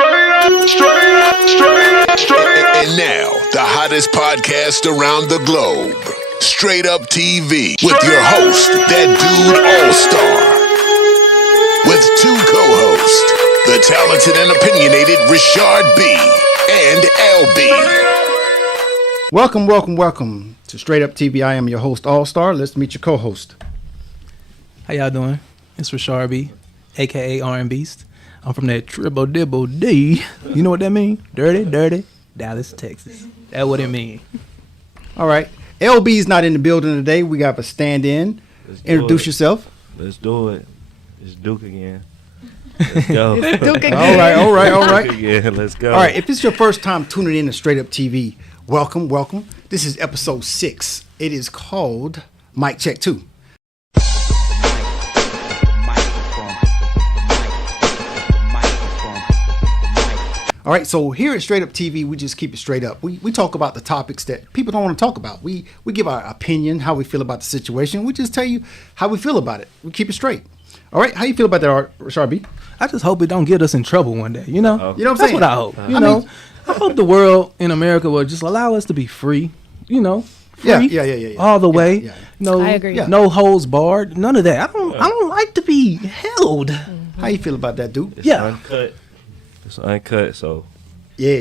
And now, the hottest podcast around the globe. Straight Up TV with your host, that dude all-star. With two co-hosts, the talented and opinionated Richard B. and LB. Welcome to Straight Up TV. I am your host, All-Star. Let's meet your co-host. How y'all doing? It's Richard B, a.k.a. R&B Beast. I'm from that Triple Dibble D. You know what that mean? Dirty, Dallas, Texas. That's what it mean. All right. LB's not in the building today. We got a stand-in. Introduce yourself. Let's do it. It's Duke again. Let's go. It's Duke again. All right. Duke again. Let's go. All right. If it's your first time tuning in to Straight Up TV, welcome. This is episode 6. It is called Mic Check 2. All right, so here at Straight Up TV, we just keep it straight up. We talk about the topics that people don't want to talk about. We give our opinion, how we feel about the situation. We just tell you how we feel about it. We keep it straight. All right, how you feel about that, Richard B? I just hope it don't get us in trouble one day, you know? You know what I'm saying? That's what I hope. I hope the world in America will just allow us to be free, you know? Free, yeah. All the way. Yeah. No, I agree. No holds barred. None of that. I don't like to be held. How you feel about that, Duke? It's uncut. It's uncut, so. Yeah.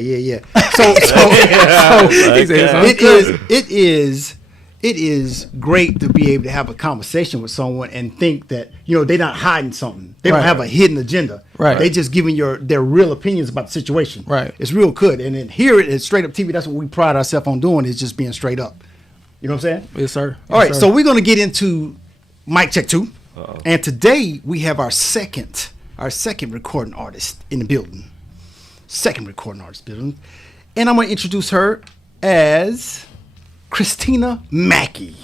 It is great to be able to have a conversation with someone and think that, they're not hiding something. They don't have a hidden agenda. Right. They just giving their real opinions about the situation. Right. It's real good. And then here at Straight Up TV, that's what we pride ourselves on doing, is just being straight up. You know what I'm saying? Yes, sir. All right, so we're going to get into Mic Check 2. And today we have our second recording artist in the building. And I'm going to introduce her as Cristina Mackey.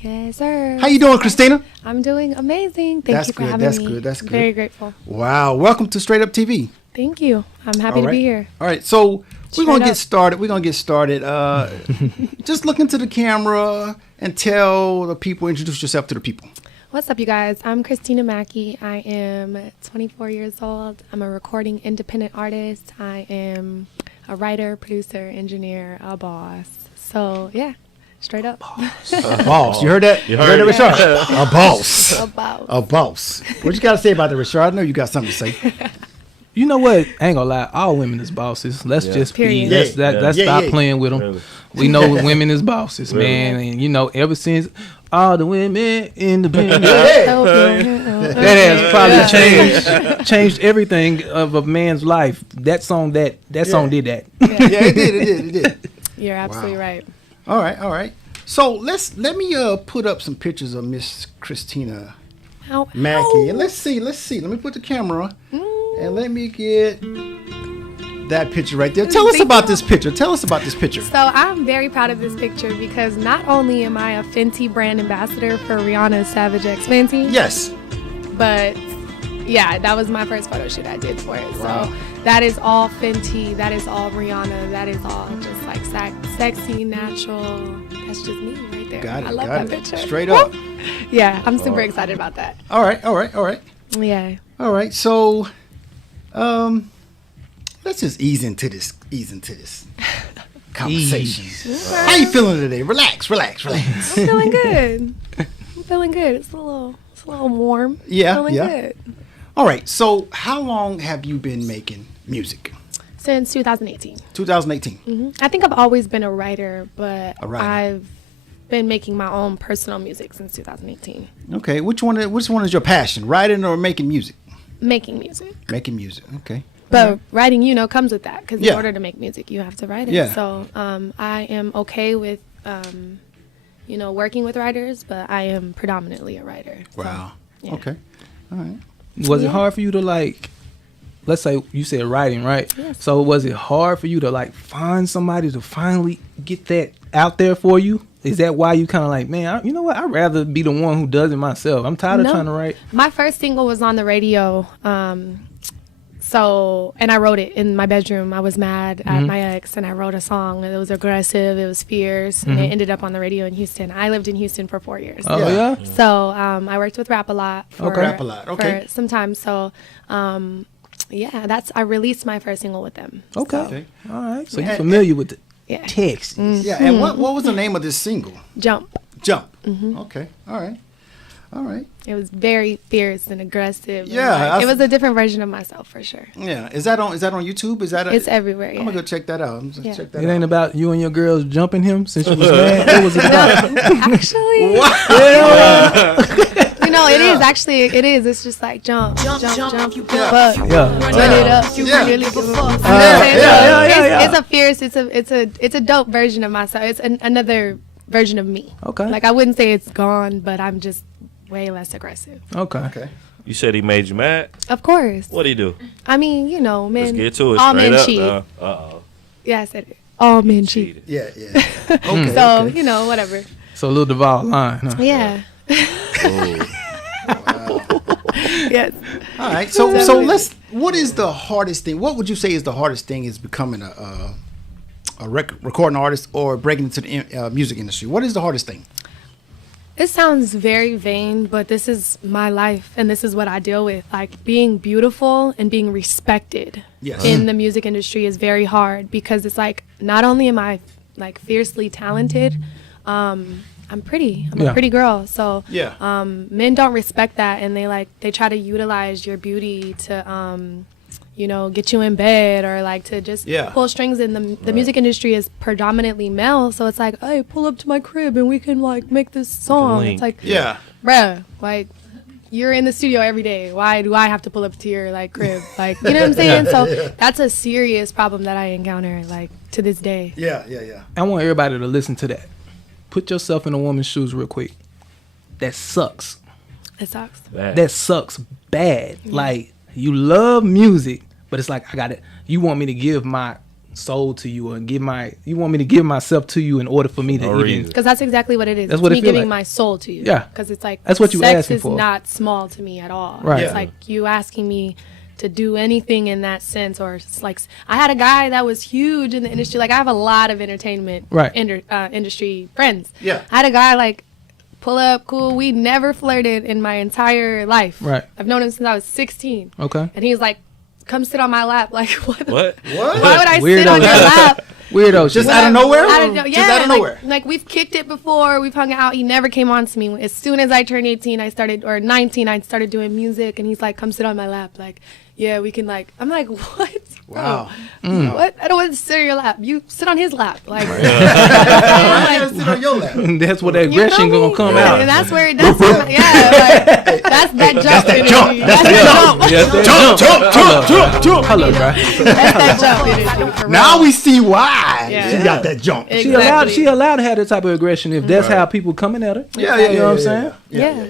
Yes, sir. How you doing, Cristina? I'm doing amazing. Thank you for having me. That's good. Very grateful. Wow. Welcome to Straight Up TV. Thank you. I'm happy to be here. All right. So we're going to get Straight started. Just look into the camera and tell the people, introduce yourself to the people. What's up, you guys? I'm Cristina Mackey. I am 24 years old. I'm a recording independent artist. I am a writer, producer, engineer, a boss. So, yeah, straight up. A boss. You heard that? You heard that, Richard? A boss. A boss. What you got to say about that, Richard? I know you got something to say. You know what? I ain't gonna lie. All women is bosses. Let's just be. Period. Let's stop playing with them. Really. We know women is bosses, man. And ever since all the women independent, that has probably changed everything of a man's life. That song did that. It did. You're absolutely right. All right. So let me put up some pictures of Miss Cristina Mackey, and let's see. Let me put the camera, and let me get that picture right there. Tell us about this picture. So I'm very proud of this picture because not only am I a Fenty brand ambassador for Rihanna's Savage X Fenty. Yes. But yeah, that was my first photo shoot I did for it. Wow. So that is all Fenty. That is all Rihanna. That is all just like sexy, natural. That's just me right there. Got it. I love that picture. Straight up. Yeah, I'm super excited about that. All right. Yeah. All right. So, let's just ease into this conversation. How you feeling today? Relax. I'm feeling good. It's a little warm. Yeah. Feeling good. All right. So, how long have you been making music? Since 2018. 2018. Mm-hmm. I think I've always been a writer, but I've been making my own personal music since 2018. Okay. Which one is your passion? Writing or making music? Making music. Making music. Okay. But writing, comes with that because in order to make music, you have to write it. Yeah. So I am okay with, working with writers, but I am predominantly a writer. Wow. So, yeah. Okay. All right. Was it hard for you to let's say you said writing, right? Yes. So was it hard for you to find somebody to finally get that out there for you? Is that why you kind of man, you know what? I'd rather be the one who does it myself. I'm tired of trying to write. My first single was on the radio. And I wrote it in my bedroom. I was mad at my ex, and I wrote a song. It was aggressive. It was fierce, and it ended up on the radio in Houston. I lived in Houston for 4 years. Oh, yeah? So I worked with Rap a lot for Rap a lot. Okay. for some time. So Yeah, I released my first single with them. Okay. So, All right. So Yeah. you're familiar with the yeah. text. Yeah, and what was the name of this single? Jump. Jump. Okay. All right. It was very fierce and aggressive. and, Yeah, it was a different version of myself for sure. Yeah. Is that on YouTube? Is that It's everywhere. I'm Yeah. gonna go check that out. I'm just Yeah. check that It out. ain't about you and your girls jumping him since you was mad. What was it about? Actually, it is actually. It is. It's just like jump, jump. You give up. Yeah. Run it up. You Yeah. really give a fuck. yeah. It's a fierce. It's a dope version of myself. It's another version of me. Okay. Like I wouldn't say it's gone, but I'm just way less aggressive. Okay. Okay. You said he made you mad. Of course. What'd he do? I mean, men. Let's get to it. All Straight men up. cheat. Uh-oh. Yeah, I said it. All men cheat. Yeah. Okay. So okay. whatever. So Lil Duval line. Huh? Yeah. Yes. All right. So what is the hardest thing? What would you say is the hardest thing is becoming a recording artist or breaking into the music industry? What is the hardest thing? It sounds very vain, but this is my life and this is what I deal with. Like being beautiful and being respected Yes. in the music industry is very hard because it's like not only am I like fiercely talented, I'm pretty. I'm Yeah. a pretty girl. So Yeah. men don't respect that and they try to utilize your beauty to get you in bed or like to just Yeah. pull strings in the music industry is predominantly male, so it's like, hey, pull up to my crib and we can like make this song. link. It's like, Yeah. bruh, like you're in the studio every day. Why do I have to pull up to your like crib? Like, you know what I'm saying? So that's a serious problem that I encounter like to this day. Yeah. I want everybody to listen to that. Put yourself in a woman's shoes real quick. That sucks. It sucks. Bad. That sucks bad. Like you love music, but it's like you want me to give my soul to you and you want me to give myself to you in order for me to No even reason. Because that's exactly what it is. That's It's what it me feel giving like. my soul to you. Yeah. Because it's like That's what you sex asking is for. not small to me at all. Right. It's Yeah. like you asking me to do anything in that sense, or it's like I had a guy that was huge in the industry. Like I have a lot of entertainment Right. industry friends. Yeah. I had a guy like pull up, cool. We never flirted in my entire life. Right. I've known him since I was 16. Okay. And he was like, "Come sit on my lap." Like what? What? Why would I sit Weirdo on your shit. lap? Weirdo Just shit. out of nowhere? Yeah, Just out of nowhere. Like we've kicked it before. We've hung out. He never came on to me. As soon as I turned 18, or 19, I started doing music. And he's like, "Come sit on my lap." Like, yeah, we can like. I'm like, what? Bro? Wow. What? I don't want to sit on your lap. You sit on his lap. Like, I gotta sit on your lap. That's where the you aggression know gonna me? come Yeah, out. and that's where that's that's that jump. Energy. That's that jump. Hello, bro. That's that jump energy. for Now real. we see why Yeah. she got that jump. Exactly. She allowed to have that type of aggression if that's how people coming at her. Yeah, You know what I'm saying? Yeah.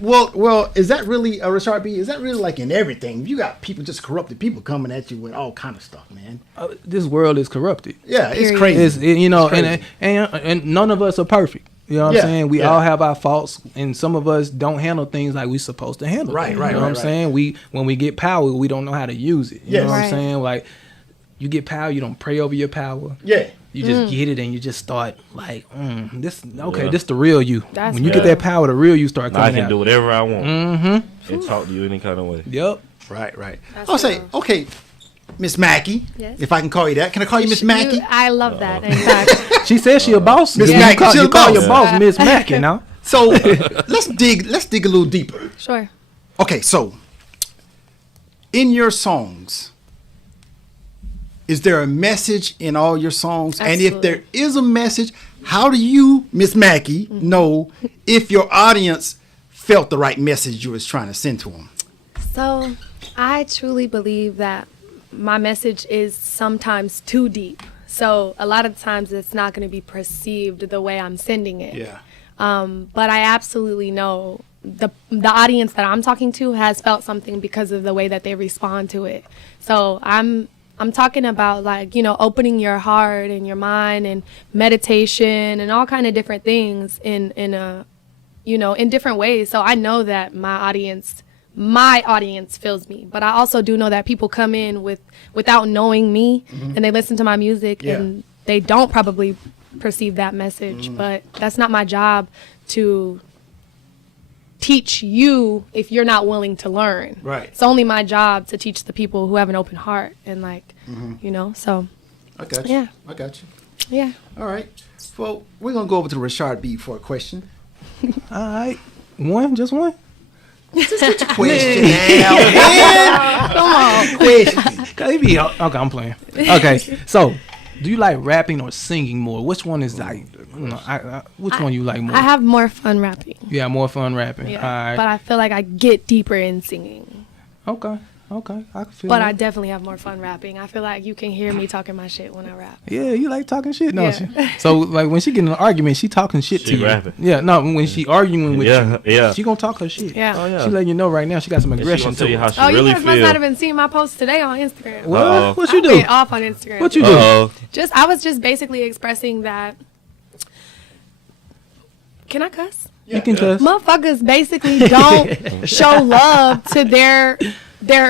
Well, is that really, Rashard B? Is that really like in everything? You got people, just corrupted people coming at you with all kind of stuff, man. This world is corrupted. Yeah, it's Period. crazy. It's and none of us are perfect. You know what Yeah, I'm saying? We yeah. all have our faults, and some of us don't handle things like we supposed to handle. Right, things, right, You know right, what I'm right. saying? When we get power, we don't know how to use it. You Yes. know what I'm Right. saying? Like you get power, you don't pray over your power. Yeah. You just get it, and you just start like, this Yeah. this the real you. That's When you real. get that power, the real you start Now I coming can out. do whatever I want Mm-hmm. and talk to you any kind of way. Yep. Right. That's I'll say, real. okay, Miss Mackey, Yes. if I can call you that. Can I call you Miss Mackey? I love that. In fact, She said she a boss. Miss You Mackey, call, she a you call boss. your boss Miss Mackey now. So let's dig a little deeper. sure. Okay, so in your songs, is there a message in all your songs? And if Absolutely. there is a message, how do you, Miss Mackey, know if your audience felt the right message you was trying to send to them? So, I truly believe that my message is sometimes too deep. So, a lot of times it's not going to be perceived the way I'm sending it. Yeah. But I absolutely know the audience that I'm talking to has felt something because of the way that they respond to it. So, I'm talking about like, opening your heart and your mind and meditation and all kind of different things in different ways. So I know that my audience feels me, but I also do know that people come in without knowing me and they listen to my music Yeah. and they don't probably perceive that message, but that's not my job to teach you if you're not willing to learn. Right. It's only my job to teach the people who have an open heart and like, so. I got you. Yeah. I got you. Yeah. All right. Well, we're going to go over to Rashard B for a question. All right. Just one? Question now, man. Come on. Question. Okay, I'm playing. Okay, so do you like rapping or singing more? Which one is like, which one you like more? I have more fun rapping. You have more fun rapping. Yeah. All right. But I feel like I get deeper in singing. Okay. I can feel But that. I definitely have more fun rapping. I feel like you can hear me talking my shit when I rap. Yeah, you like talking shit, don't Yeah. you? So like when she get in an argument, she talking shit She to you. rapping. Yeah, no, when she arguing with you, Yeah. she gonna talk her shit. Yeah. Oh, yeah. She letting you know right now she got some And she aggression gonna to tell you her. how she Oh, you really guys must not have feel. been seeing my post today on Instagram. What? Uh-oh. What you I do? went off on Instagram. What you do? Uh-oh. I was just basically expressing that. Can I cuss? You can cuss. Motherfuckers basically don't show love to their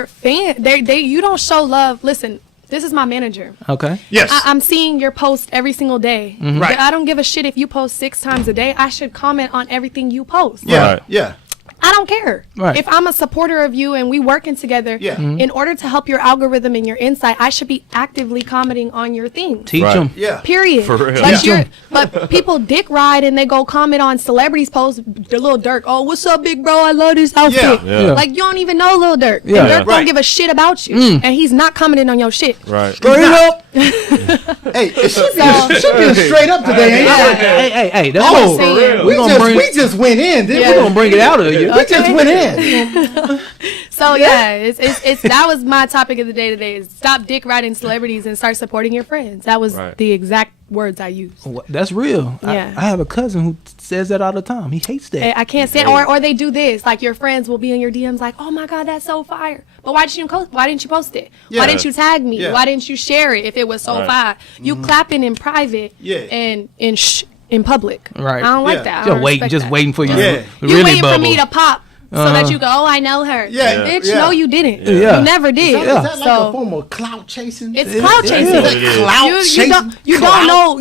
fan. You don't show love. Listen, this is my manager. Okay. Yes. I'm seeing your post every single day. Right. I don't give a shit if you post 6 times a day. I should comment on everything you post. Yeah. Right. Yeah. I don't care. Right. If I'm a supporter of you and we working together, Yeah. in order to help your algorithm and your insight, I should be actively commenting on your things. Teach Right. them. Yeah. Period. For real. But, Yeah. but people dick ride and they go comment on celebrities' posts. The Lil Durk, oh, what's up, big bro? I love this outfit. Yeah. Yeah. Like, you don't even know Lil Durk. Yeah. And Durk Right. don't give a shit about you. And he's not commenting on your shit. Right. Straight up. Hey, it should So- be straight up today, ain't it? Hey, that's Oh, what saying. we We gonna bring. just went in, didn't Yeah. We gonna bring it out of you. we? We just went in. So yeah, it's that was my topic of the day today. Is stop dick riding celebrities and start supporting your friends. That was Right. the exact words I used. That's real. Yeah. I have a cousin who says that all the time. He hates that. I can't stand, or they do this. Like your friends will be in your DMs like, oh my god, that's so fire. But why didn't you post it? Yeah. Why didn't you tag me? Yeah. Why didn't you share it if it was so Right. fire? You clapping in private Yeah. and in public. Right. I don't like Yeah. that. I Just don't waiting, respect just that. waiting for you. Yeah. To You really waiting bubble. for me to pop so that you go, oh, I know her. Yeah. Bitch, Yeah. no, you didn't. Yeah. You never did. Is that like So a form of clout chasing? it's clout chasing. what it is. Clout You chasing?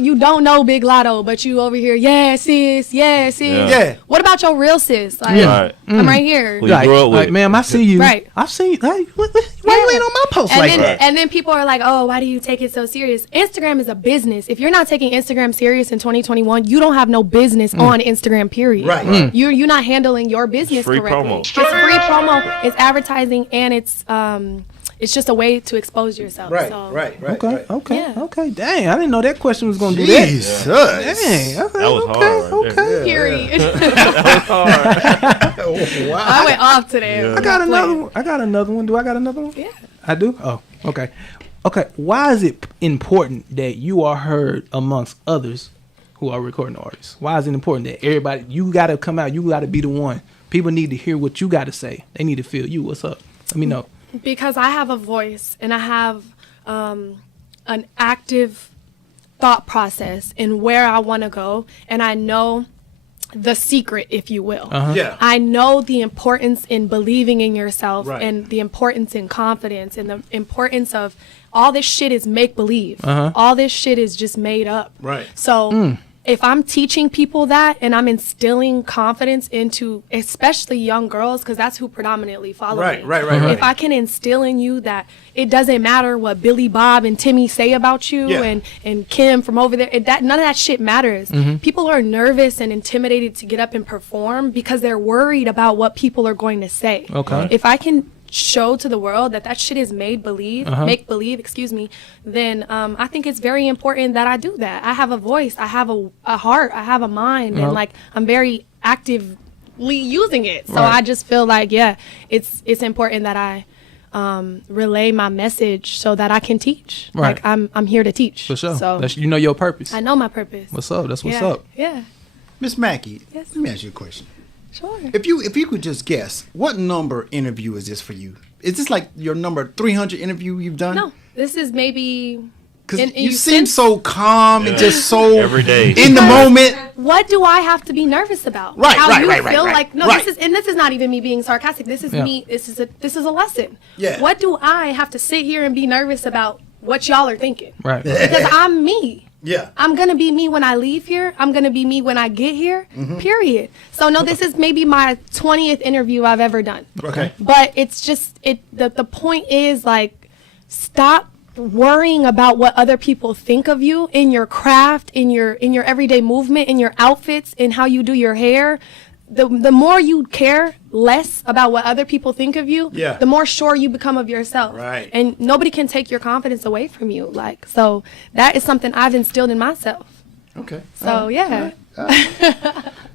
you don't know Big Lotto, but you over here, yeah, sis, yeah, sis. Yeah. Yeah. What about your real sis? Like, Right. I'm right here. Who you Like, grew up with. ma'am, I see you. Right. I've seen you. Hey, why you ain't on my post And like then, that? and then people are like, oh, why do you take it so serious? Instagram is a business. If you're not taking Instagram serious in 2021, you don't have no business on Instagram, period. Right. You're not handling your business free correctly. promo. It's free promo. It's advertising, and it's just a way to expose yourself. Right, So, right. Okay. Yeah. Okay. Dang, I didn't know that question was gonna do that. Jesus. Dang. Okay, That was okay, hard right okay. there. Period. Wow. I went off today. Yeah. I got another one. I got another one. Do I got another one? Yeah. I do? Oh, okay. Okay. Why is it important that you are heard amongst others who are recording artists? Why is it important that everybody, you got to come out, you got to be the one? People need to hear what you got to say. They need to feel you. What's up? Let me know. Because I have a voice and I have an active thought process in where I want to go, and I know the secret, if you will. Yeah. I know the importance in believing in yourself, Right. and the importance in confidence, and the importance of all this shit is make believe. All this shit is just made up. Right. So if I'm teaching people that and I'm instilling confidence into especially young girls, because that's who predominantly follow me. Right. If I can instill in you that it doesn't matter what Billy Bob and Timmy say about you, Yeah. and Kim from over there, none of that shit matters. People are nervous and intimidated to get up and perform because they're worried about what people are going to say. Okay. If I can show to the world that shit is make believe, then I think it's very important that I do that. I have a voice, I have a heart, I have a mind, and like I'm very actively using it. So Right. I just feel like it's important that I relay my message so that I can teach. Right. Like I'm here to teach. For sure. So You know your purpose. I know my purpose. What's up? That's what's yeah. up. Yeah. Miss Mackey, Yes. let me ask you a question. Sure. If you could just guess, what number interview is this for you? Is this like your number 300 interview you've done? No, this is maybe. Because and you you seem sense- so calm and just so Every day. in the moment. What do I have to be nervous about? Right, How right, you right, feel right, like no, right. this is not even me being sarcastic. This is Yeah. me. This is a lesson. Yeah. What do I have to sit here and be nervous about what y'all are thinking? Right. Because I'm me. Yeah. I'm going to be me when I leave here. I'm going to be me when I get here, period. So, no, this is maybe my 20th interview I've ever done. Okay. But it's just, the point is, like, stop worrying about what other people think of you in your craft, in your everyday movement, in your outfits, in how you do your hair. The more you care less about what other people think of you, the more sure you become of yourself. Right. And nobody can take your confidence away from you. Like, so that is something I've instilled in myself. Okay. So yeah.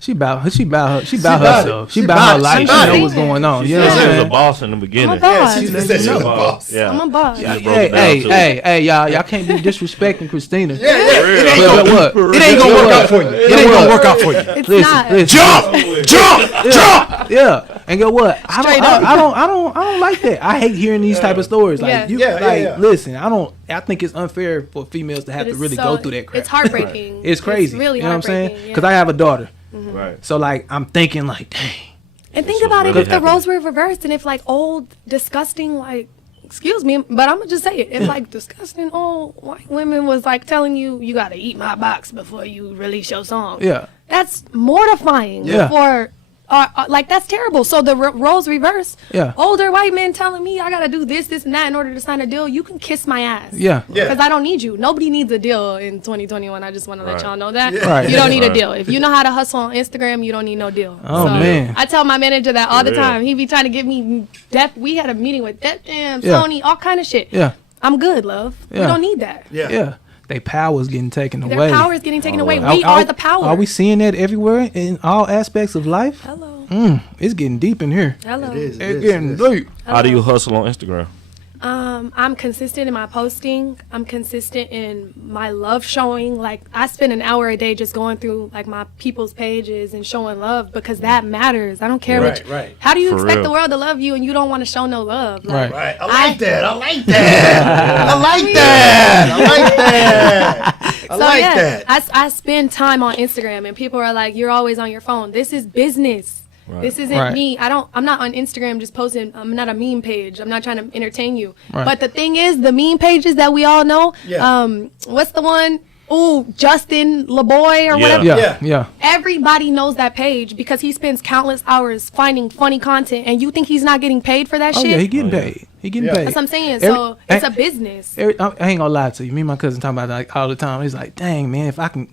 She about herself. She it. about She her about it. life. She She about know it. what's going on. She You know what said I'm she was a saying? boss in the beginning. I'm a boss. She said she was a boss. Yeah. I'm a boss. Yeah, broke it down Hey, to hey, y'all can't be disrespecting Christina. Yeah. It ain't But gonna, what? it ain't gonna work out for you. It ain't gonna work out for you. It's Listen, not. listen. Jump! Yeah, and get what? I Straight don't like that. I hate hearing these type of stories. Like, Yeah. you, Yeah. listen, I think it's unfair for females to have But to it's really so- go through that crap. It's heartbreaking. It's crazy. It's really you know what I'm saying? heartbreaking, Because I have a daughter, Right. so like I'm thinking like, dang. And think This about was it, really if the happening. roles were reversed and if like old, disgusting, like, excuse me, but I'm gonna just say it. If like disgusting old white women was like telling you, you gotta eat my box before you release your song. Yeah. That's mortifying. Yeah. For, like, that's terrible. So the roles reverse. Yeah. Older white men telling me I gotta do this, and that in order to sign a deal. You can kiss my ass. Yeah. Yeah. Because I don't need you. Nobody needs a deal in 2021. I just want to let Right. y'all know that. Right. You don't need a Right. deal. If you know how to hustle on Instagram, you don't need no deal. Oh, man. I tell my manager that all the real. time. He be trying to give me we had a meeting with Def Jam, Yeah. Sony, all kind of shit. Yeah. I'm good, love. We Yeah. don't need that. Yeah. They power's getting taken Their away. power is getting taken away. Are- We are the power. Are we seeing that everywhere in all aspects of life? Hello. It's getting deep in here. Hello. It is. It's getting deep. How do you hustle on Instagram? I'm consistent in my posting. I'm consistent in my love showing. Like, I spend an hour a day just going through like my people's pages and showing love because that matters. I don't care Right, what. right. How do you For expect real. the world to love you and you don't want to show no love? Like, Right. I like that. I like that. I like that. I like that. I So like yeah, that. I spend time on Instagram and people are like, "You're always on your phone." This is business. Right. This isn't Right. me. I'm not on Instagram just posting. I'm not a meme page. I'm not trying to entertain you. Right. But the thing is, the meme pages that we all know. Yeah. What's the one? Ooh, Justin LeBoy or Yeah. whatever. Yeah. Yeah. Everybody knows that page because he spends countless hours finding funny content, and you think he's not getting paid for that Oh shit? yeah, he getting paid. He getting Yeah. paid. That's what I'm saying. Every- So it's I- a business. I ain't gonna lie to you. Me and my cousin talking about that like all the time. He's like, dang man, if I can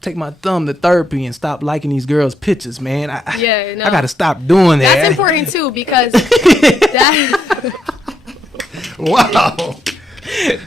take my thumb to therapy and stop liking these girls' pictures, man, Yeah, no. I gotta stop doing that. That's important too because that. Wow.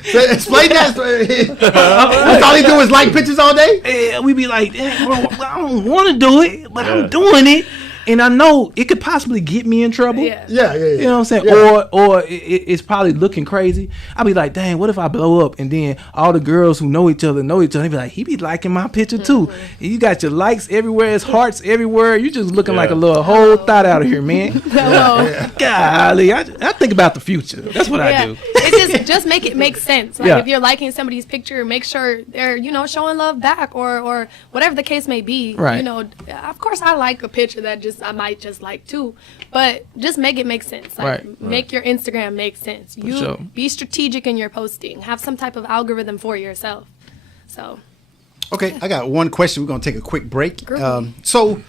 So explain that. That's all he do is like pictures all day? Yeah, we be like, "Dang, bro, I don't want to do it, but Yeah. I'm doing it, and I know it could possibly get me in trouble. Yeah. Yeah. You know what I'm saying? Yeah. Or it's probably looking crazy. I'll be like, dang, what if I blow up and then all the girls who know each other. They be like, he be liking my picture too. Mm-hmm. And you got your likes everywhere, it's hearts everywhere. You just looking like a Yeah. little whole thought out of here, man. Hello. Golly, I think about the future. That's what I Yeah. do. It just make it make sense. Like Yeah. if you're liking somebody's picture, make sure they're, showing love back or whatever the case may be. Right. Of course I like a picture that I might just like too, but just make it make sense. Like Right. make your Instagram make sense. You sure. be strategic in your posting. Have some type of algorithm for yourself. So Okay, I got one question. We're gonna take a quick break. Groovy.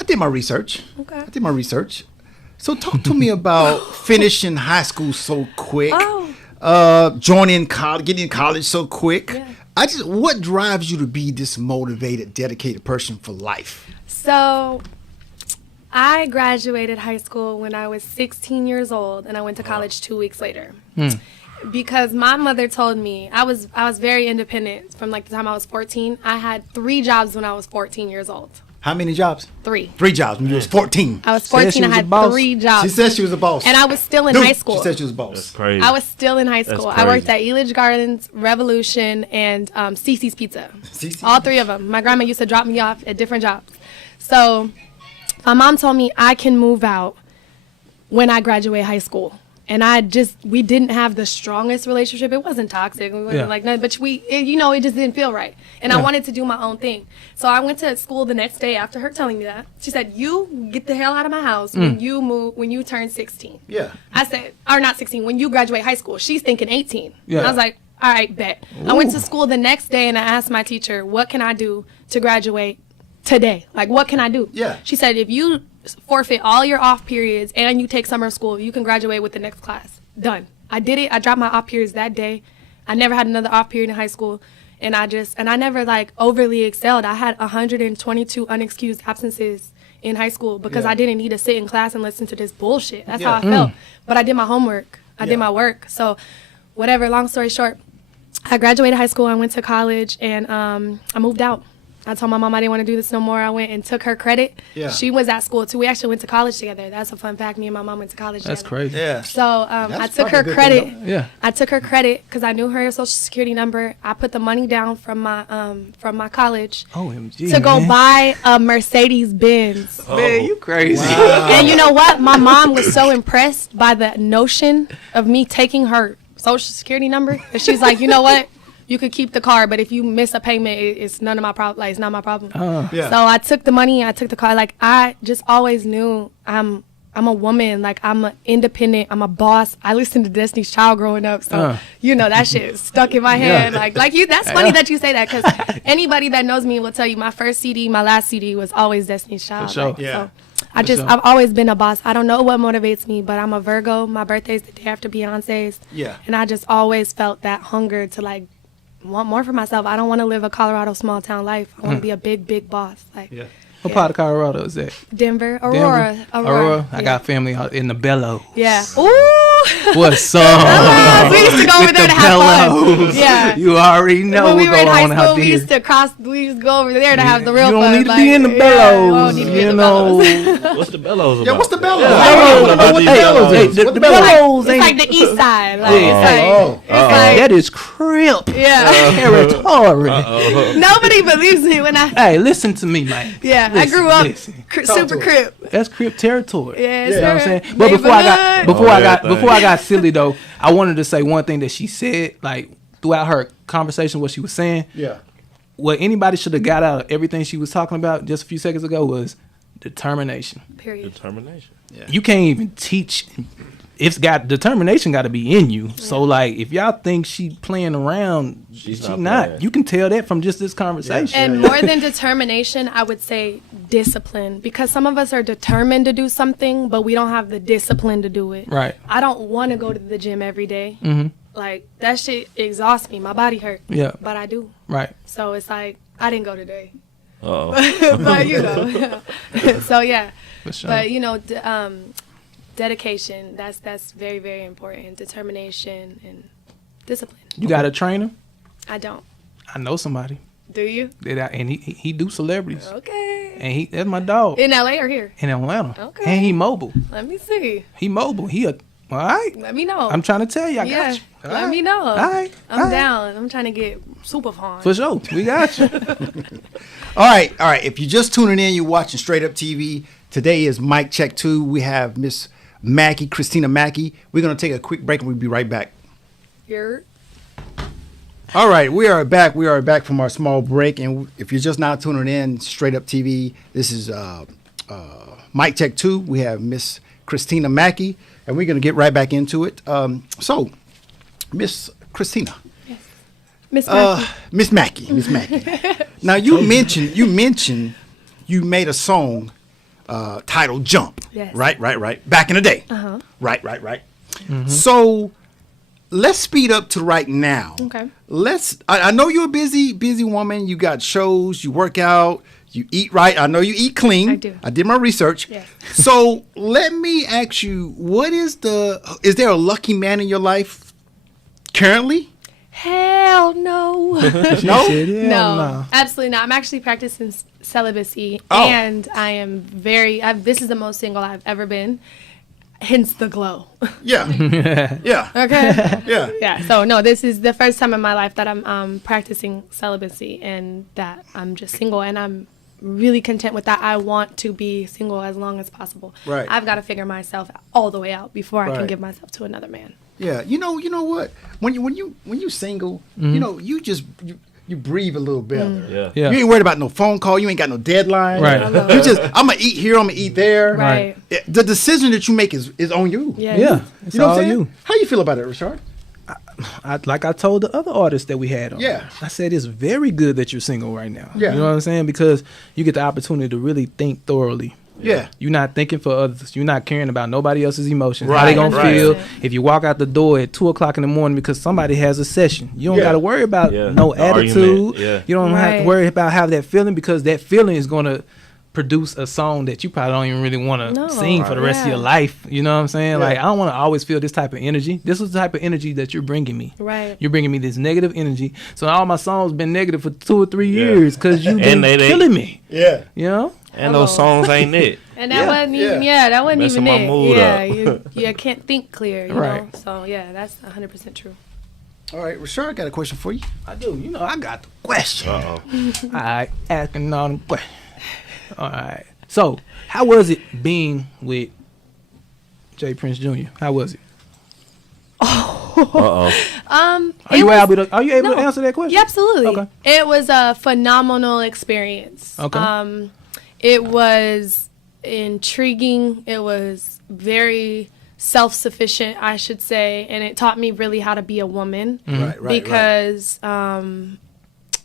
I did my research. Okay. I did my research. So talk to me about finishing high school so quick. Joining college, getting in college so quick. Yeah. What drives you to be this motivated, dedicated person for life? So I graduated high school when I was 16 years old, and I went to college 2 weeks later. Because my mother told me I was very independent from like the time I was 14. I had 3 jobs when I was 14 years old. How many jobs? 3. 3 jobs when you was 14. I was Said she 14. I was a had boss. 3 jobs. She said she was a boss. And I was still in Dude, high school. She said she was a That's boss. crazy. I was still in high school. That's I worked at crazy. Elitch Gardens, Revolution, and Cece's Pizza. Cece's All 3 of them. My grandma used to drop me off at different jobs. So my mom told me I can move out when I graduate high school. And we didn't have the strongest relationship. It wasn't toxic. We wasn't Yeah. like nothing, but it just didn't feel right. And I wanted to do my own thing. So I went to school the next day after her telling me that. She said, "You get the hell out of my house when you turn 16." Yeah. I said, or not 16, when you graduate high school. She's thinking 18. Yeah. And I was like, All right, bet. I went to school the next day and I asked my teacher, what can I do to graduate today? Like, what can I do? Yeah. She said, if you forfeit all your off periods and you take summer school, you can graduate with the next class. Done. I did it. I dropped my off periods that day. I never had another off period in high school. And I never like overly excelled. I had 122 unexcused absences in high school because I didn't need to sit in class and listen to this bullshit. That's how I felt. But I did my homework. I did my work. So whatever, long story short, I graduated high school. I went to college and I moved out. I told my mom I didn't want to do this no more. I went and took her credit. Yeah. She was at school too. We actually went to college together. That's a fun fact. Me and my mom went to college together. That's crazy. Yeah. So I took her credit. Yeah. I took her credit because I knew her social security number. I put the money down from my college OMG, to go buy a Mercedes Benz. Man, you crazy. Wow. And you know what? My mom was so impressed by the notion of me taking her social security number. And she's like, you know what? You could keep the car, but if you miss a payment, it's none of my problem. Like, it's not my problem. Yeah. So I took the money. I took the car. Like, I just always knew I'm a woman. Like, I'm independent. I'm a boss. I listened to Destiny's Child growing up. So, you know, that shit stuck in my head. Like you, that's funny that you say that because anybody that knows me will tell you my first CD, my last CD was always Destiny's Child. For sure. Like, so I've always been a boss. I don't know what motivates me, but I'm a Virgo. My birthday's the day after Beyonce's. Yeah. And I just always felt that hunger to, like, want more for myself. I don't want to live a Colorado small town life. I want to be a big boss. Like, What part of Colorado is that? Denver, Aurora. I got family out in the Bellows. Yeah. Ooh. What's up? We used to go over there to have fun. Yeah. You already know When we were in what's high going on school, out we used there. to go over there to have the real You fun. don't need to like, be in the yeah, Bellows. you don't need to be in You the know. Bellows. What's the Bellows about? Yeah, what's the Bellows? Yeah. I don't know About what these the Bellows Hey, is. the What the Bellows Bellows? It's like the east side. Like, Yeah. it's like, That is Crip yeah. territory. Nobody believes me when I. Hey, listen to me, man. Yeah, I Listen, grew up listen. super crip. That's Crip territory. Yeah, You know what I'm sir. saying? But before Neighborhood. I got silly though, I wanted to say one thing that she said, like throughout her conversation, what she was saying. Yeah. What anybody should have got out of everything she was talking about just a few seconds ago was determination. Period. Determination. You can't even teach. It's got determination. Got to be in you. So like, if y'all think she playing around, she's not. playing. You can tell that from just this conversation. And more than determination, I would say discipline. Because some of us are determined to do something, but we don't have the discipline to do it. Right. I don't want to go to the gym every day. Mm-hmm. Like, that shit exhausts me. My body hurt. Yeah. But I do. Right. So it's like, I didn't go today. Uh-oh. But, you know. So, yeah. For sure. But, you know, dedication, that's very, very important. Determination and discipline. You got a trainer? I don't. I know somebody. Do you? And he do celebrities. Okay. And that's my dog. In LA or here? In Atlanta. Okay. And he mobile. Let me see. He mobile. All right. Let me know. I'm trying to tell you. I got you. All Let right. me know. All right. I'm down. I'm trying to get super fun. For sure. We got you. All right. If you're just tuning in, you're watching Straight Up TV. Today is Mic Check 2. We have Miss Mackey, Cristina Mackey. We're going to take a quick break and we'll be right back. You're All right, we are back. We are back from our small break. And if you're just now tuning in, Straight Up TV, this is Mic Check 2. We have Miss Cristina Mackey, and we're going to get right back into it. So, Miss Cristina. Miss Mackey. Miss Mackey. Now, you mentioned you made a song titled Jump. Yes. Right. Back in the day. Uh-huh. Right. Mm-hmm. So, let's speed up to right now. Okay. I know you're a busy woman. You got shows, you work out, you eat right. I know you eat clean. I do. I did my research. Yes. So let me ask you, is there a lucky man in your life currently? Hell no. No? No, absolutely not. I'm actually practicing celibacy, and I am this is the most single I've ever been. Hence the glow. Yeah. Yeah. Okay. Yeah. Yeah. So no, this is the first time in my life that I'm practicing celibacy, and that I'm just single, and I'm really content with that. I want to be single as long as possible. Right. I've got to figure myself all the way out before I Right. can give myself to another man. Yeah. You know what? When you single, you know, you just you breathe a little better. Yeah. You ain't worried about no phone call. You ain't got no deadline. Right. You just, I'm going to eat here, I'm going to eat there. Right. The decision that you make is on you. Yeah. Yeah. It's You know what all I'm saying? you. How you feel about it, Richard? like I told the other artists that we had on. Yeah. I said it's very good that you're single right now. Yeah. You know what I'm saying? Because you get the opportunity to really think thoroughly. Yeah. You're not thinking for others. You're not caring about nobody else's emotions. How Right, they gonna right. feel if you walk out the door at 2:00 in the morning because somebody has a session. You don't Yeah. got to worry about Yeah. no The attitude. argument, yeah. You don't have to Right. worry about have that feeling because that feeling is gonna produce a song that you probably don't even really want to No. sing for the rest of your Yeah. life. You know what I'm saying? Yeah. Like I don't want to always feel this type of energy. This is the type of energy that you're bringing me. Right. You're bringing me this negative energy. So all my songs been negative for 2 or 3 Yeah. years because you've been And they- killing me. Yeah. You know? And those songs ain't it. And that wasn't even, Yeah. that wasn't Messing even my mood it. up. You can't think clear, you Right. know? So, yeah, that's 100% true. All right, Rashard, I got a question for you. I do. You know, I got the question. Uh-oh. All right, asking all the questions. All right. So, how was it being with Jay Prince Jr.? How was it? Uh-oh. Are you able to answer that question? Yeah, absolutely. Okay. It was a phenomenal experience. Okay. It was intriguing. It was very self-sufficient, I should say, and it taught me really how to be a woman. Right, Because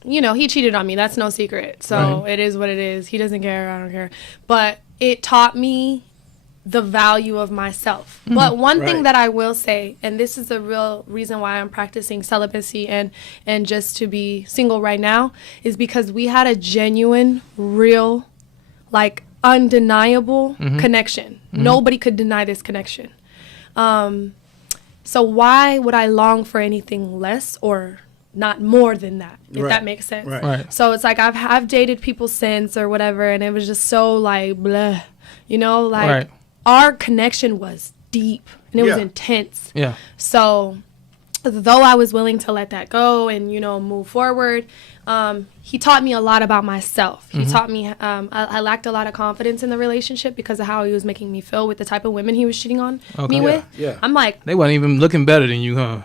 he cheated on me. That's no secret. So Right. it is what it is. He doesn't care. I don't care. But it taught me the value of myself. But one thing Right. that I will say, and this is the real reason why I'm practicing celibacy and just to be single right now, is because we had a genuine, real, like undeniable connection. Nobody could deny this connection. So why would I long for anything less or not more than that, if Right. that makes sense? Right. Right. So it's like I've dated people since or whatever, and it was just so like blah, like Right. our connection was deep and it was Yeah. intense. Yeah. So though I was willing to let that go and move forward, he taught me a lot about myself. He taught me I lacked a lot of confidence in the relationship because of how he was making me feel with the type of women he was cheating on me with. Yeah. I'm like, They wasn't even looking better than you, huh?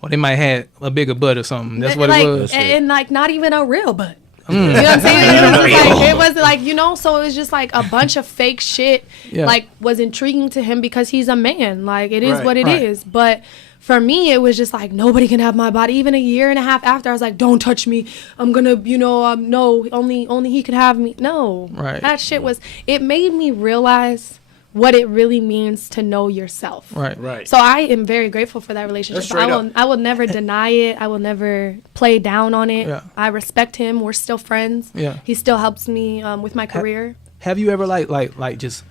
Or they might have a bigger butt or something. That's what like, it was. and like not even a real butt. You know what I'm saying? It was like, so it was just like a bunch of fake shit, Yeah. like was intriguing to him because he's a man. Like it is Right, what it is. right. But for me, it was just like, nobody can have my body. Even a year and a half after, I was like, don't touch me. I'm gonna, no, only he could have me. No. Right. That shit it made me realize what it really means to know yourself. Right. Right. So I am very grateful for that relationship. That's straight up. I will never deny it. I will never play down on it. Yeah. I respect him. We're still friends. Yeah. He still helps me with my career. Have you ever like just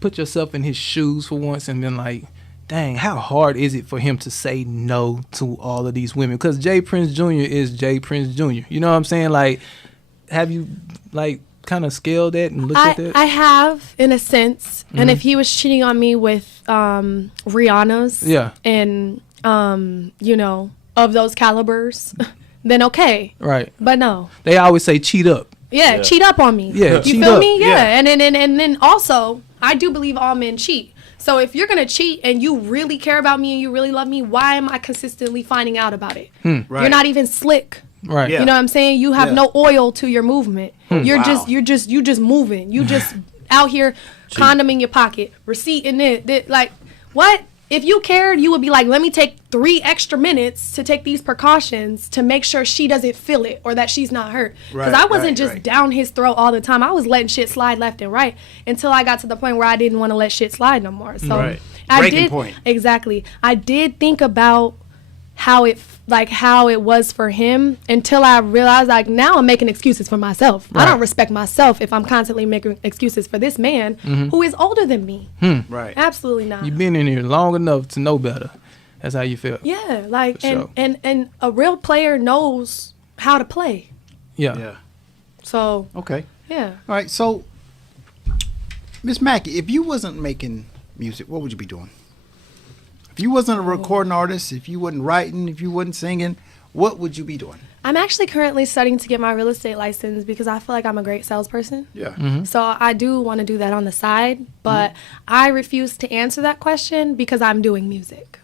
put yourself in his shoes for once and been like, dang, how hard is it for him to say no to all of these women? Because Jay Prince Jr. is Jay Prince Jr. You know what I'm saying? Like, have you like kind of scaled that and looked at that? I have, in a sense. And if he was cheating on me with Rihanna's Yeah. and, of those calibers, then okay. Right. But no. They always say cheat up. Yeah, cheat up on me. Yeah, You cheat feel up. me? Yeah. Yeah. And then also, I do believe all men cheat. So if you're gonna cheat and you really care about me and you really love me, why am I consistently finding out about it? Right. You're not even slick. Right. Yeah. You know what I'm saying? You have Yeah. no oil to your movement. You're Wow. just moving. You just out here, condom in your pocket, receipt in it. Like what? If you cared, you would be like, let me take 3 extra minutes to take these precautions to make sure she doesn't feel it or that she's not hurt. Because Right, I wasn't right, just right. down his throat all the time. I was letting shit slide left and right until I got to the point where I didn't want to let shit slide no more. So Right. I Breaking did point. exactly. I did think about how it was for him until I realized like now I'm making excuses for myself. I Right. don't respect myself if I'm constantly making excuses for this man who is older than me. Right. Absolutely not. You've been in here long enough to know better. That's how you feel. Yeah, like For and, sure. and a real player knows how to play. Yeah. Yeah. So Okay. yeah. All right. So, Miss Mackey, if you wasn't making music, what would you be doing? If you wasn't a recording artist, if you wasn't writing, if you wasn't singing, what would you be doing? I'm actually currently studying to get my real estate license because I feel like I'm a great salesperson. Yeah. So I do want to do that on the side, but I refuse to answer that question because I'm doing music.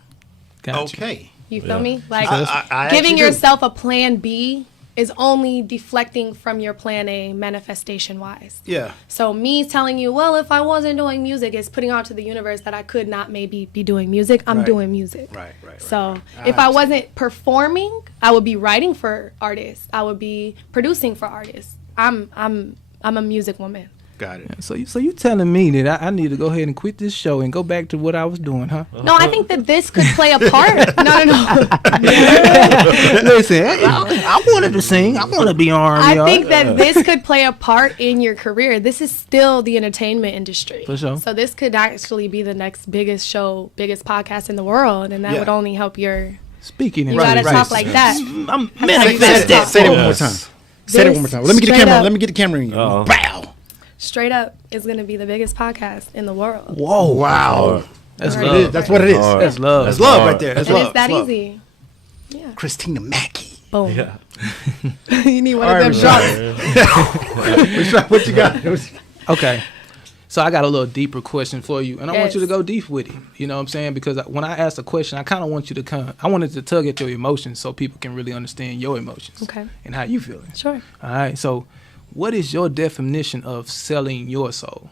Gotcha. Okay. You feel Yeah. me? Like I giving actually do. yourself a plan B is only deflecting from your plan A manifestation wise. Yeah. So me telling you, well, if I wasn't doing music, is putting out to the universe that I could not maybe be doing music. I'm doing music. Right. So if I wasn't performing, I would be writing for artists. I would be producing for artists. I'm a music woman. Got it. So you telling me that I need to go ahead and quit this show and go back to what I was doing, huh? No, I think that this could play a part. No. Listen, I wanted to sing. I want to be R&B. I think that this could play a part in your career. This is still the entertainment industry. For sure. So this could actually be the next biggest show, biggest podcast in the world, and that would only help your... Speaking in You gotta talk like that. I'm Say that one more time. Say that one more time. Let me get the Straight camera. up. Let me get the camera in you. Wow. Straight up is going to be the biggest podcast in the world. Whoa. Wow. That's Right. love. That's what it is. That's love. That's love right there. That's And love. it's that That's love. easy. Yeah. Cristina Mackey. Boom. Yeah. You need one All of right, them Rashad. shots. What you got? Okay. So I got a little deeper question for you, and I want you to Yes. go deep with it. You know what I'm saying? Because when I asked a question, I kind of want you to I wanted to tug at your emotions so people can really understand your emotions. Okay. And how you feeling. Sure. All right. So what is your definition of selling your soul?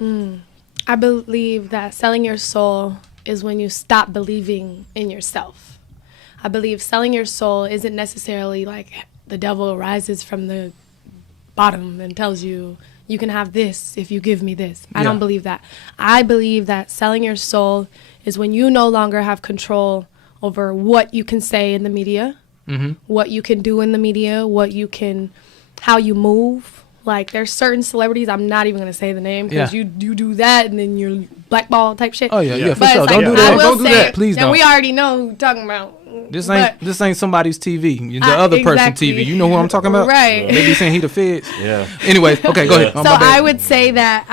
I believe that selling your soul is when you stop believing in yourself. I believe selling your soul isn't necessarily like the devil rises from the bottom and tells you, you can have this if you give me this. I don't believe that. I believe that selling your soul is when you no longer have control over what you can say in the media, what you can do in the media, how you move. Like, there's certain celebrities, I'm not even going to say the name because you do that and then you're blackball type shit. Oh, yeah, for But sure. it's Don't like, do that. I will Don't do say that. it, Please and don't. we already know who you're talking about. This But- ain't somebody's TV. The other person's exactly. TV. You know who I'm talking about? Right. They be saying he the feds. Yeah. Anyway, okay, go ahead. So I would say that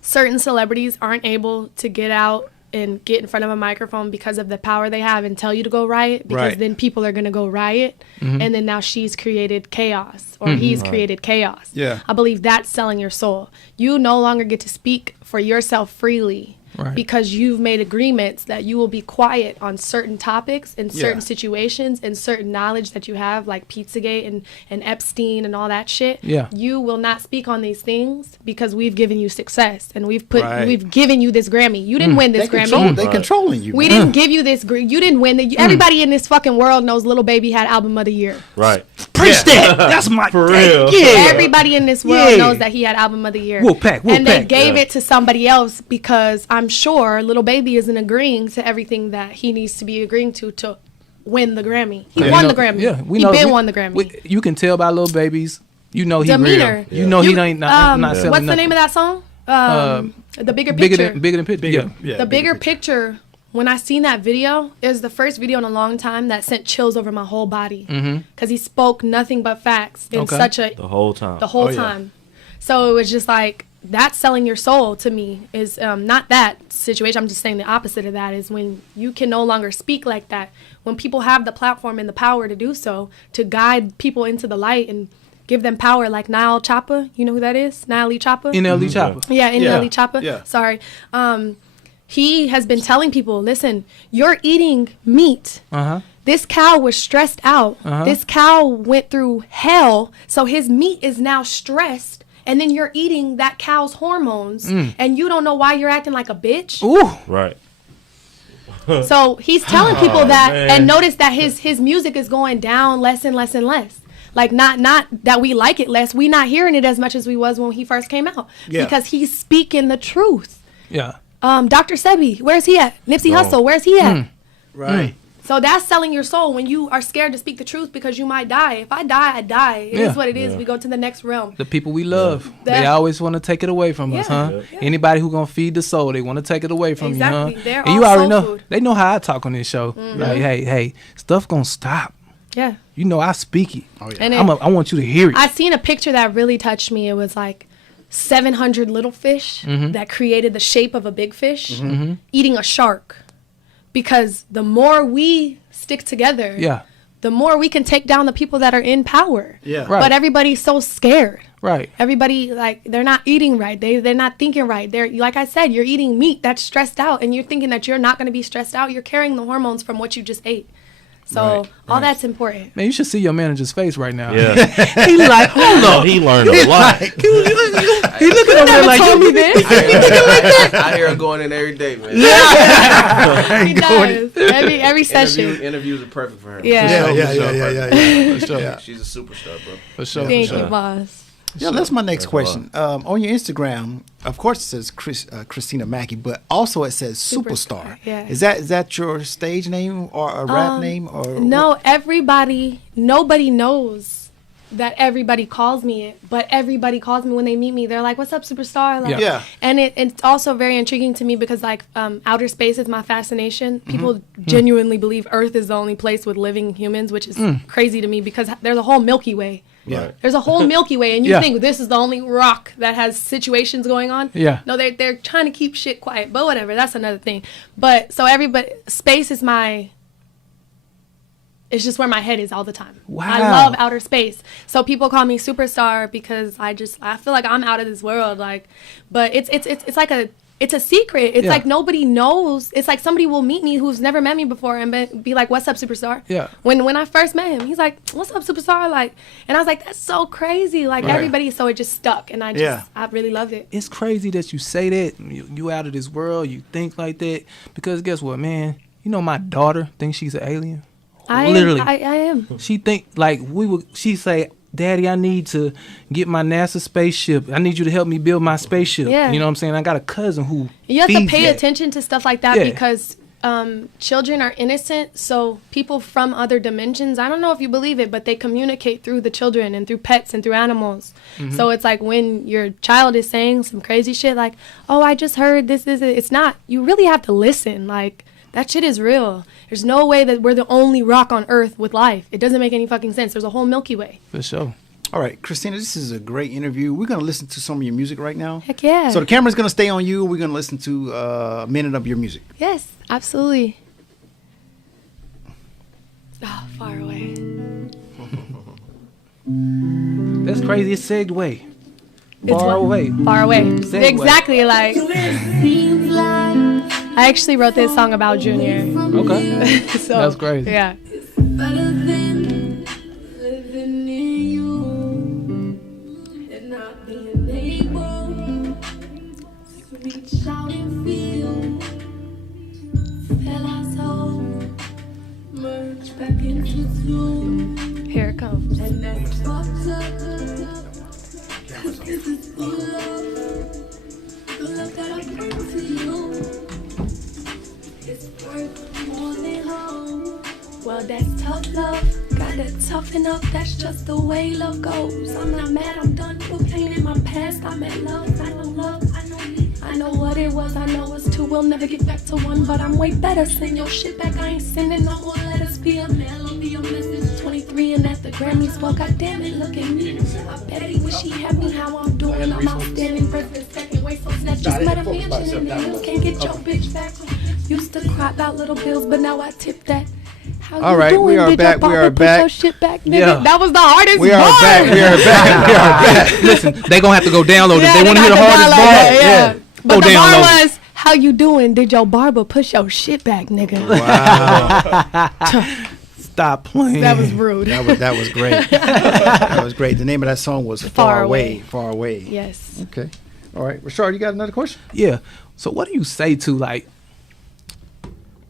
certain celebrities aren't able to get out and get in front of a microphone because of the power they have and tell you to go riot, because Right. then people are going to go riot, and then now she's created chaos or he's created chaos. Yeah. I believe that's selling your soul. You no longer get to speak for yourself freely. Right. Because you've made agreements that you will be quiet on certain topics and certain Yeah. situations and certain knowledge that you have, like Pizzagate and Epstein and all that shit. Yeah. You will not speak on these things because we've given you success and we've Right. given you this Grammy. You didn't win this Grammy. They controlling you. We man. didn't give you this. You didn't win. Everybody in this fucking world knows Lil Baby had Album of the Year. Right. Preach that. That's my For real. Yeah. Everybody in this world Yeah. knows that he had Album of the Year. Wolfpack, And they Wolfpack. gave Yeah. it to somebody else because I'm sure Lil Baby isn't agreeing to everything that he needs to be agreeing to win the Grammy. He won the Grammy. Yeah, we he know. been won the Grammy. You can tell by little babies. You know he Demeanor. real. You know he ain't not selling What's the nothing. name of that song? The Bigger Picture. Bigger than picture. Yeah. Yeah, The Bigger Picture. When I seen that video, it was the first video in a long time that sent chills over my whole body. Because he spoke nothing but facts in Okay. such a The whole time. the whole Oh, yeah. time. So it was just like, that's selling your soul to me is not that situation. I'm just saying the opposite of that is when you can no longer speak like that. When people have the platform and the power to do so, to guide people into the light and give them power, like Nile Choppa. You know who that is? Nile Choppa? NLE Chopper. Yeah, Yeah. NLE Choppa. Yeah. Sorry. He has been telling people, listen, you're eating meat. This cow was stressed out. This cow went through hell, so his meat is now stressed. And then you're eating that cow's hormones, and you don't know why you're acting like a bitch. Ooh. Right. So he's telling people that, man. and notice that his music is going down less and less and less. Like not that we like it less. We not hearing it as much as we was when he first came out. Yeah. Because he's speaking the truth. Yeah. Dr. Sebi, where's he at? Nipsey Hussle, where's he at? Right. So that's selling your soul when you are scared to speak the truth because you might die. If I die, I die. It is Yeah. what it is. We go to the next realm. The people we love, they That- always want to take it away from us, Yeah. huh? Anybody who gonna feed the soul, they want to take it away from Exactly. you, huh? They're And you all already soul know. food. They know how I talk on this show. Like, hey, stuff gonna stop. Yeah. You know I speak it. Oh yeah. And I want you to hear it. I seen a picture that really touched me. It was like 700 little fish that created the shape of a big fish eating a shark. Because the more we stick together, Yeah. the more we can take down the people that are in power. Yeah. Right. But everybody's so scared. Right. Everybody, like, they're not eating right. They're not thinking right. They're, like I said, you're eating meat that's stressed out, and you're thinking that you're not going to be stressed out. You're carrying the hormones from what you just ate. So all that's important. Man, you should see your manager's face right now. Yeah. He like, hold on. He learned a lot. He looking over there like, told me this. I hear her going in every day, man. He does. Every session. Interviews are perfect for her. Yeah. Yeah. For sure. She's a superstar, bro. For sure. Thank for you, sure. boss. Yeah, that's my next question. On your Instagram, of course, it says Cristina Mackey, but also it says Superstar. Yeah. Is that your stage name or a rap name or No, nobody knows that everybody calls me it, but everybody calls me when they meet me. They're like, "What's up, Superstar?" Like, Yeah. And it's also very intriguing to me because like outer space is my fascination. People genuinely believe Earth is the only place with living humans, which is crazy to me because there's a whole Milky Way. Yeah. There's a whole Milky Way, and you Yeah. think this is the only rock that has situations going on. Yeah. No, they're trying to keep shit quiet, but whatever. That's another thing. But so space is it's just where my head is all the time. Wow. I love outer space. So people call me Superstar because I feel like I'm out of this world. Like, but it's like it's a secret. It's like nobody knows. It's like somebody will meet me who's never met me before and be like, "What's up, Superstar?" Yeah. When I first met him, he's like, "What's up, Superstar?" Like, and I was like, "That's so crazy." Like everybody, so it just stuck, and I really loved it. It's crazy that you say that. You out of this world. You think like that. Because guess what, man? You know my daughter thinks she's an alien. I am. She think like she say, "Daddy, I need to get my NASA spaceship. I need you to help me build my spaceship." Yeah. You know what I'm saying? I got a cousin who You have to feeds pay that. attention to stuff like that Yeah. because children are innocent. So people from other dimensions, I don't know if you believe it, but they communicate through the children and through pets and through animals. So it's like when your child is saying some crazy shit like, "Oh, I just heard this is it." It's not. You really have to listen. Like, that shit is real. There's no way that we're the only rock on Earth with life. It doesn't make any fucking sense. There's a whole Milky Way. For sure. All right, Cristina, this is a great interview. We're going to listen to some of your music right now. Heck yeah. So the camera's going to stay on you. We're going to listen to a minute of your music. Yes, absolutely. Oh, far away. That's crazy. It's segue. It's Far what? away. Far away. Segue. Exactly. Like, I actually wrote this song about Junior. Okay. So, That's crazy. Yeah. Better than living in you and not being able to reach out and feel our soul merge back into two, Here it comes. and that's fucked up. 'Cause this is for love, the love that I bring to you. It's worth more than home. Well, that's tough love. Gotta toughen up, that's just the way love goes. I'm not mad, I'm done with pain in my past. I'm at love, I know love, I know me. I know what it was, I know it's two. We'll never get back to one, but I'm way better. Send your shit back, I ain't sending no more letters. Be a melody, a message. 23 and at the Grammys, well, goddammit, look at me. I bet he wish he had me how I'm doing. I'm outstanding, president, second way, so snatch. Just met a mansion in the hills, can't get your bitch back. Used to cry about little bills, but now I tip that. How All you right, doing? we are Did back, your we barber are put back. your shit back, nigga? Yeah. That was the hardest We are bar. back. We are back. We are back. Listen, they gonna have to go download it. Yeah, They want to hear the got hardest dialogue, bar. yeah. But Go the bar download it. was, "How you doing? Did your barber push your shit back, nigga?" Stop playing. That was rude. That was great. That was great. The name of that song was Far Away. Far Away. Yes. Okay. All right. Rashard, you got another question? Yeah. So what do you say to like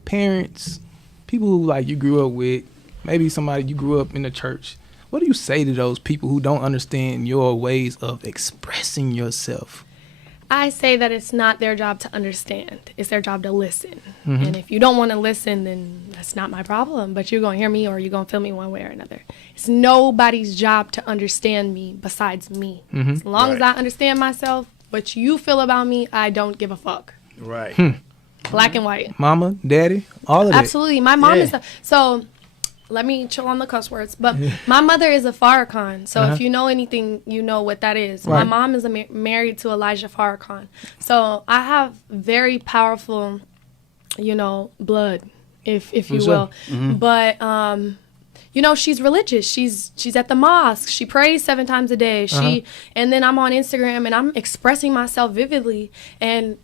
parents, people who like you grew up with, maybe somebody you grew up in the church? What do you say to those people who don't understand your ways of expressing yourself? I say that it's not their job to understand. It's their job to listen. And if you don't want to listen, then that's not my problem. But you're going to hear me or you're going to feel me one way or another. It's nobody's job to understand me besides me. As long as I understand myself, what you feel about me, I don't give a fuck. Right. Black and white. Mama, daddy, all of that. Absolutely. My mom Yeah. is so let me chill on the cuss words. But my mother is a Farrakhan. So if you know anything, you know what that is. My Right. mom is married to Elijah Farrakhan. So I have very powerful, blood, if you will. But she's religious. She's at the mosque. She prays 7 times a day. And then I'm on Instagram and I'm expressing myself vividly. And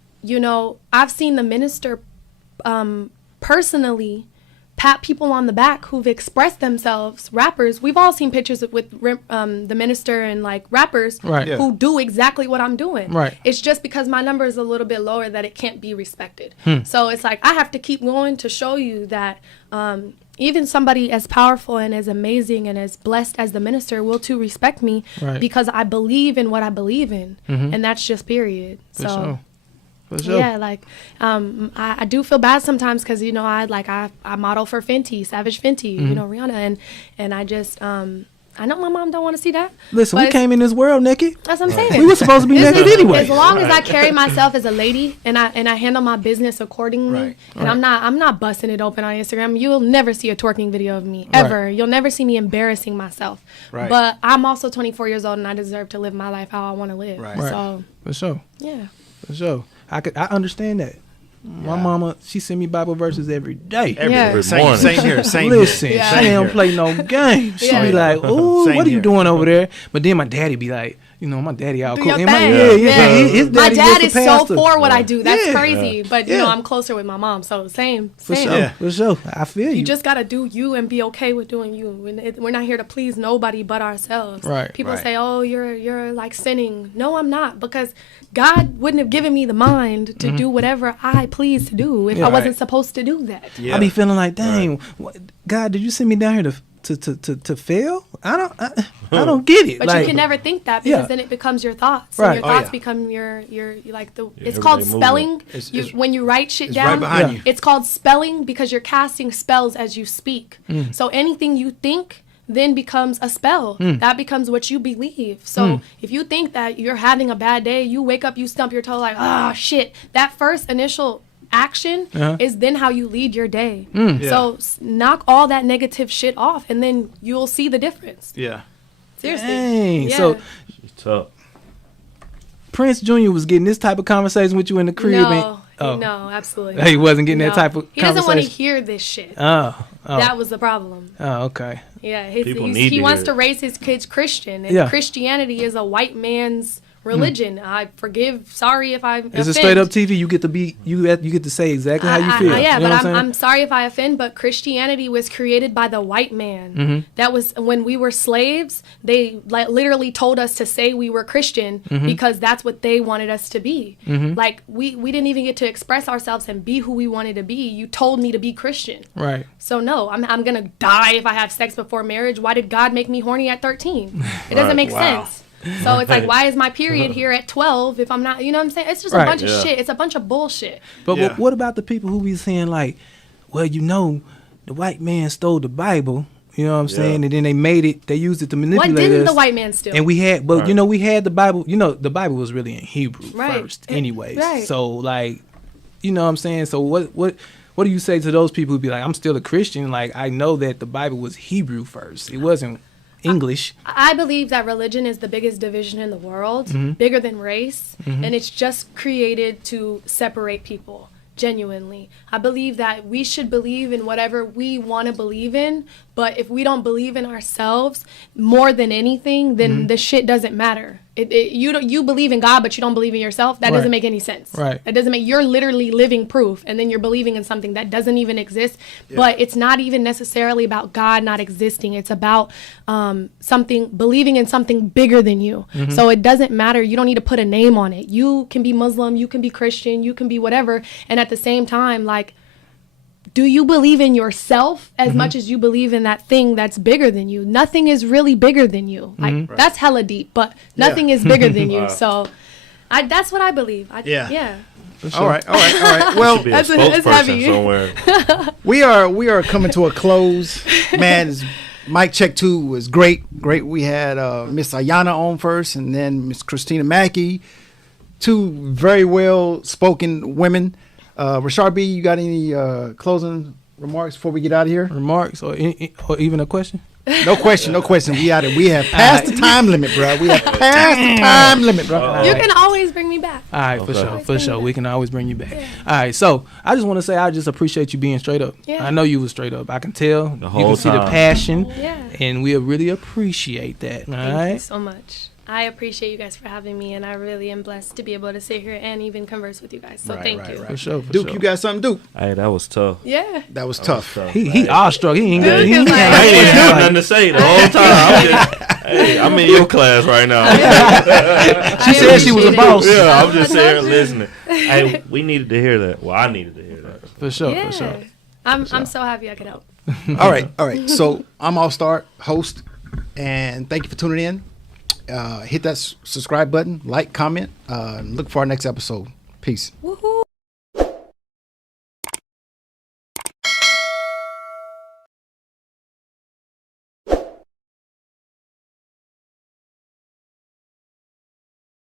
I've seen the minister personally pat people on the back who've expressed themselves. Rappers, we've all seen pictures with the minister and like rappers who do exactly what I'm doing. Right. It's just because my number is a little bit lower that it can't be respected. So it's like I have to keep going to show you that even somebody as powerful and as amazing and as blessed as the minister will too respect me because I believe in what I believe in, and that's just period. For sure. Yeah, like I do feel bad sometimes because you know I model for Fenty, Savage Fenty, you know, Rihanna, and I just I know my mom don't want to see that. Listen, we came in this world naked. That's what I'm saying. We were supposed to be naked anyway. As long as I carry myself as a lady and I handle my business accordingly, and I'm not busting it open on Instagram. You'll never see a twerking video of me ever. You'll never see me embarrassing myself. Right. But I'm also 24 years old and I deserve to live my life how I want to live. Right. So For sure. yeah. For sure. I understand that. My mama, she send me Bible verses every day. Every Same, morning. same here. Same Listen, here. she don't play no games. She be like, "Ooh, Same what are you here. doing over there?" But then my daddy be like, "You know, my daddy out Do cool." your And my, thing. his My daddy dad was is a so pastor. for what I do. That's Yeah. crazy. But you Yeah. know, I'm closer with my mom, so same. For Same. sure, Yeah. for sure. I feel you. You just gotta do you and be okay with doing you. We're not here to please nobody but ourselves. Right. People Right. say, "Oh, you're like sinning." No, I'm not, because God wouldn't have given me the mind to do whatever I please to do if I wasn't supposed to do that. Yeah. I be feeling like, dang, God, did you send me down here to fail? I don't get it. But like, you can never think that because Yeah. then it becomes your thoughts. Right. And your Oh, thoughts yeah. become your like the. It's everyday called movement. spelling. It's- When you write shit it's down, right behind you. it's called spelling because you're casting spells as you speak. Mm. So anything you think then becomes a spell. Mm. That becomes what you believe. So if you think that you're having a bad day, you wake up, you stump your toe like, ah, shit. That first initial action is then how you lead your day. So knock all that negative shit off and then you'll see the difference. Yeah. Seriously. Dang. Yeah. So It's tough. Prince Jr. was getting this type of conversation with you in the crib. No, absolutely. He wasn't getting that No. type of He doesn't want to conversation? hear this shit. Oh. That was the problem. Oh, okay. Yeah, People need he to wants hear to it. raise his kids Christian, and Yeah. Christianity is a white man's religion. I sorry if I Is offend. it straight up TV? You get to say exactly how you feel. Yeah, You know but what saying? I'm sorry if I offend, but Christianity was created by the white man. Mm-hmm. That was when we were slaves. They literally told us to say we were Christian Mm-hmm. because that's what they wanted us to be. Like we didn't even get to express ourselves and be who we wanted to be. You told me to be Christian. Right. So no, I'm gonna die if I have sex before marriage. Why did God make me horny at 13? It doesn't Right. make Wow. sense. So it's like, why is my period here at 12 if I'm not, you know what I'm saying? It's just Right. a bunch of Yeah. shit. It's a bunch of bullshit. But Yeah. what about the people who be saying like, well, you know, the white man stole the Bible. You know what I'm saying? And then they used it to manipulate What didn't us. the white man steal? And we had, but Right. you know, we had the Bible. You know, the Bible was really in Hebrew Right. first, anyways. Right. So like, you know what I'm saying? So what do you say to those people who be like, I'm still a Christian? Like, I know that the Bible was Hebrew first. It wasn't English. I believe that religion is the biggest division in the world, bigger than race, and it's just created to separate people. Genuinely, I believe that we should believe in whatever we want to believe in, but if we don't believe in ourselves more than anything, then the shit doesn't matter. You believe in God, but you don't believe in yourself. That Right. doesn't make any sense. Right. That doesn't make. You're literally living proof, and then you're believing in something that doesn't even exist. But it's not even necessarily about God not existing. It's about believing in something bigger than you. So it doesn't matter. You don't need to put a name on it. You can be Muslim, you can be Christian, you can be whatever, and at the same time, like, do you believe in yourself as much as you believe in that thing that's bigger than you? Nothing is really bigger than you. Like that's hella deep, but nothing is bigger than you. So that's what I believe. Yeah. All right. Well, Should be a That's spokesperson heavy. somewhere. we are coming to a close. Man, mic check 2 was great. We had Miss Ayana on first, and then Miss Cristina Mackey. 2 very well spoken women. Rashard B, you got any closing remarks before we get out of here? Remarks or even a question? No question. We out of. We have passed the time limit, bro. We have passed the time limit, bro. You can always bring me back. All right, Okay. for sure. We can always bring you back. All right, so I just want to say I just appreciate you being straight up. Yeah. I know you was straight up. I can tell. The You whole can see the time. passion, Yeah. and we really appreciate that. All Thank you right. so much. I appreciate you guys for having me, and I really am blessed to be able to sit here and even converse with you guys. So thank you. For sure. For Duke, sure. you got something, Duke? Hey, that was tough. Yeah. That was tough. He awestruck. He ain't got. Duke He is ain't like- I ain't even have nothing to say the whole time. Hey, I'm in your class right now. She said she was a boss. Yeah, I'm just here listening. Hey, we needed to hear that. Well, I needed to hear that. For sure. Yeah. For sure. I'm so happy I could help. All right. So I'm All Star host, and thank you for tuning in. Hit that subscribe button, like, comment. Look for our next episode. Peace.